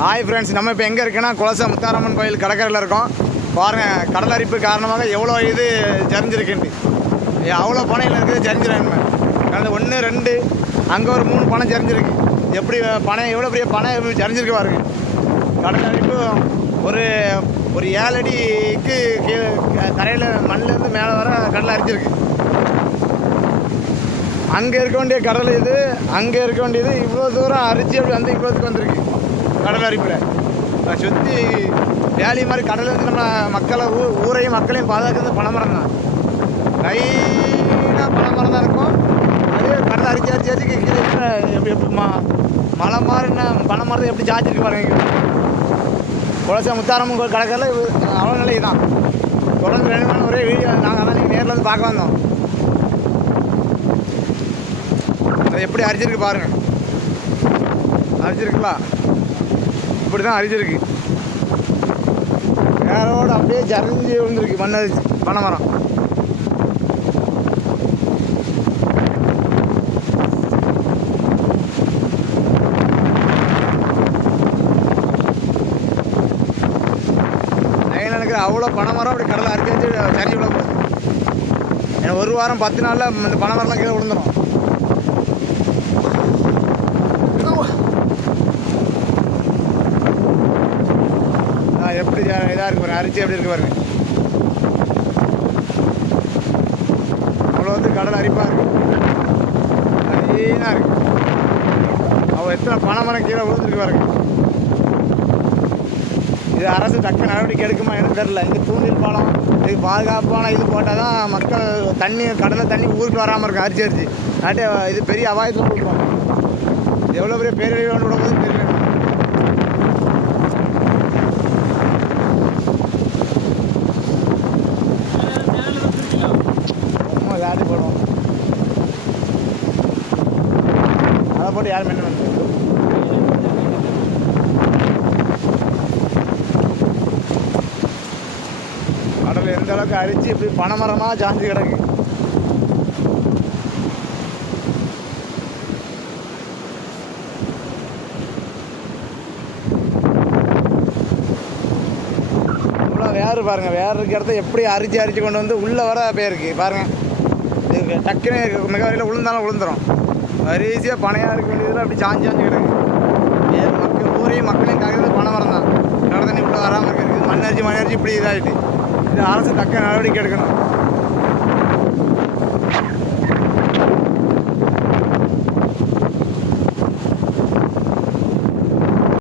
Hi friends நம்ம இப்போ எங்கே இருக்குன்னா குலச முத்தாரம்மன் கோயில் கடற்கரையில் இருக்கோம். பாருங்க கடல் அரிப்பு காரணமாக எவ்வளோ இது சரிஞ்சிருக்குன்ட்டு அவ்வளோ பனையில் இருக்குது சரிஞ்சிருமே கடந்த ஒன்று ரெண்டு அங்கே ஒரு மூணு பனை ஜரிஞ்சிருக்கு. எப்படி பனை எவ்வளோ பெரிய பனை ஜரிஞ்சிருக்கு பாருங்க. கடல் அரிப்பு ஒரு ஒரு ஏழு அடிக்கு கீழே தரையில் மண்ணிலேருந்து மேலே வர கடல் அரிச்சிருக்கு அங்கே இருக்க வேண்டிய கடல் இது அங்கே இருக்க வேண்டியது இவ்வளோ தூரம் அரிச்சு அப்படி வந்து இவ்வளோத்துக்கு வந்திருக்கு. கடல் அரிப்பில் சுற்றி வேலையை மாதிரி கடல் இருந்து நம்ம மக்களை ஊ ஊரையும் மக்களையும் பாதுகாக்கிறது பனைமரம் தான் லைனாக பனைமரம் தான் இருக்கும். அதே கடல் அரிச்சு அரிச்சு அரிச்சு கீழே எப்படி எப்படி மா மலை மாதிரின பனை மரத்தை எப்படி சாச்சிருக்கு பாருங்க குலச முத்தாரம்மன் கோயில் கடற்கரையில் அவ்வளோ நிலை தான். தொடர்ந்து ரெண்டு ஒரே வீடியோ நாங்கள் தான் நீங்கள் நேரில் வந்து பார்க்க வந்தோம். அதை எப்படி அரிச்சிருக்கு பாருங்கள் அரிச்சிருக்குங்களா? இப்படி தான் அரிஞ்சிருக்கு. வேரோட அப்படியே சரிஞ்சு விழுந்துருக்கு மண் பனை மரம். அவ்வளோ பனைமரம் அப்படி கடலை அரிச்சு வச்சு சரிஞ்சு விழ ஏன்னா ஒரு வாரம் பத்து நாளில் இந்த பனைமரம்லாம் கீழே விழுந்துடும் ஆ, எப்படி இதாக இருக்கு பாருங்க அரிச்சு எப்படி இருக்கு பாருங்க. அவ்வளோ வந்து கடல் அரிப்பாக இருக்கு. அரியனாக இருக்கு. அவள் எத்தனை பனை மரம் கீழே விழுந்துருக்கு பாருங்க. இது அரசு தக்க நடவடிக்கை எடுக்குமா எனக்கு தெரில இது தூண்டில் பாலம் இது பாதுகாப்பான இது போட்டால் தான் மக்கள் தண்ணி கடலில் தண்ணி ஊருக்கு வராமல் இருக்கும் அரிச்சு அரிச்சு. நாட்டே இது பெரிய அபாயத்தில் கொடுக்குறோம். எவ்வளோ பெரிய பேரழிவு விட அதை யாரும் என்ன கடல் எந்த அளவுக்கு அரிச்சு இப்படி பனைமரமாக ஜாஞ்சி கிடக்கு. வேறு பாருங்க வேறு இருக்க இடத்த எப்படி அரிச்சு அரிச்சு கொண்டு வந்து உள்ளே வர போயிருக்கு பாருங்க. டக்குன்னு மிக வரையில் விழுந்தாலும் விழுந்துரும் ஈஸியாக பனையாக இருக்க வேண்டியதில் அப்படி சாஞ்சு சாஞ்சு கிடக்கு இது மக்கள் ஊரையும் மக்களையும் காக்கிறது பனை மரம் தான் கடை தண்ணி உள்ளே வராமல் இருக்குது மண் அரிச்சு மண் அரிச்சு இப்படி இதாகிட்டு இது அரசு தக்க நடவடிக்கை எடுக்கணும்